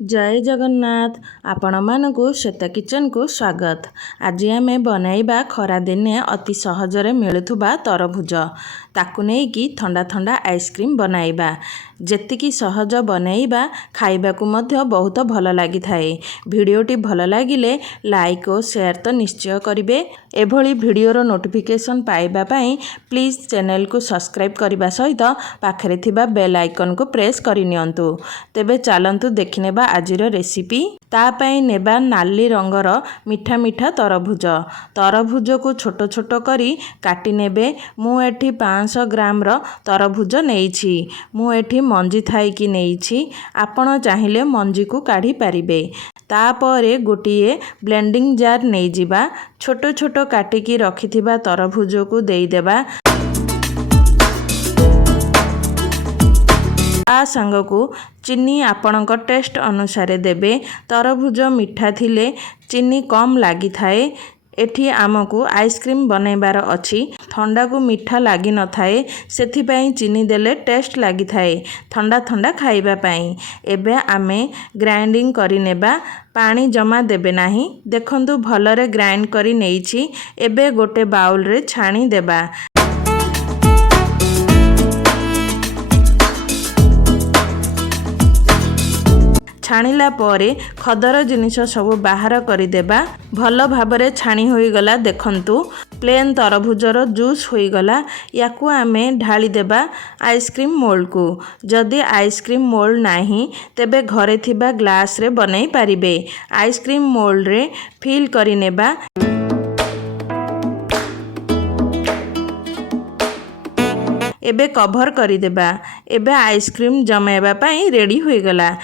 जय जगन्नाथ आपण मानकु श्वेता किचन को स्वागत। आज आमे बनाइबा खरा दिने अति सहजरे मिलुथुबा तरभुज ताकु नेकी ठंडा ठंडा आइसक्रीम बनाइबा। जेतिकी सहज बनाइबा खाइबाकु मध्य बहुत भल लागि थाए। भिडियोटी भल लागिले लाइक और शेयर तो निश्चय करिवे। एभली भिडियोर नोटिफिकेशन पाइबा पई प्लीज चैनल को सब्सक्राइब करबा सहित पाखरे थिबा बेल आइकन को प्रेस करिनियंतु। तेबे चलंतु देखिनेबा आजिर रेसिपी। तापाई नेबा नाली रंगर मिठा मिठा तरभुज। तरभुज को छोट छोट करी काटी नेबे। मु एठी 500 ग्राम रो तरभुज नेइछि। मु एठी मंजी थाई कि नेइछि। आपण चाहिले मंजी को काढ़ी पारिबे। तापरे गोटिए ब्लेंडिंग जार नहीं जिबा। छोट छोट काटिकी रखिथिबा तरभुज को देई देबा। आ संगको चीनी आपणक टेस्ट अनुसार देबे। तरभुज मिठा थिले चीनी कम लागि थाए। एठी आमको आइसक्रीम बनैबार अछि। ठंडा को मिठा लागि न थाए सेथिपई चीनी देले टेस्ट लागि थाए ठंडा ठंडा खाइबा पई। एबे आमे ग्राइंडिंग करि नेबा। पानी जमा देबे नाही। देखंतु भलरे ग्राइंड करि नेइछि। एबे गोटे बाउल रे छाणी देबा। छाणिला परे खदर जिनिस सब बाहर करदेबा। भल भाबरे छाणी होई गला। देखंतु प्लेन तरभुजर जूस होई गला। याकू आमे ढाली देबा आइसक्रीम मोल्ड को। जदि आइसक्रीम मोल्ड नाही तेबे घरे थिबा ग्लास रे बनाई पारिबे। आइसक्रीम मोल्ड रे फिल करि नेबा। एबे कवर करि देबा। एबे आइसक्रीम जमाइबा पई रेडी होई गला।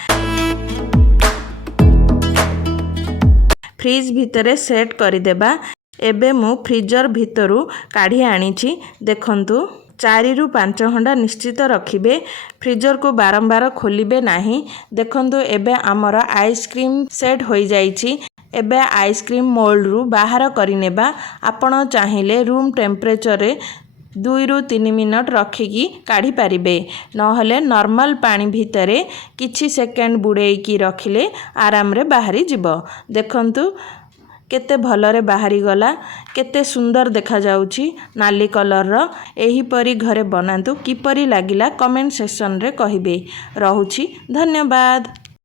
फ्रिज भितरे सेट करदेबा। एबे मु फ्रीजर भितरु काढ़ी आनीछि। देखंतु 4 ରୁ 5 घंटा निश्चित रखिबे। फ्रीजर को बारंबार खोलिबे नाही। देखंतु एबे आमर आइसक्रीम सेट होई जाइछि। एबे आइसक्रीम मोल्ड रु बाहर करिनेबा। आपण चाहिले रूम टेम्परेचर रे 2 ରୁ 3 मिनट रखिकी काढ़ी पारिबे। नहले नॉर्मल पानी भितरे किछि सेकेंड बुड़ेई की रखिले आराम रे बाहरी जिवो। देखंतु केते भलरे बाहरी गला। केते सुंदर देखा जाउछि नाली कलर रो। एही परी घरे बनांतु। किपरि लागिला कमेंट सेक्शन रे कहिबे। रहुछि धन्यवाद।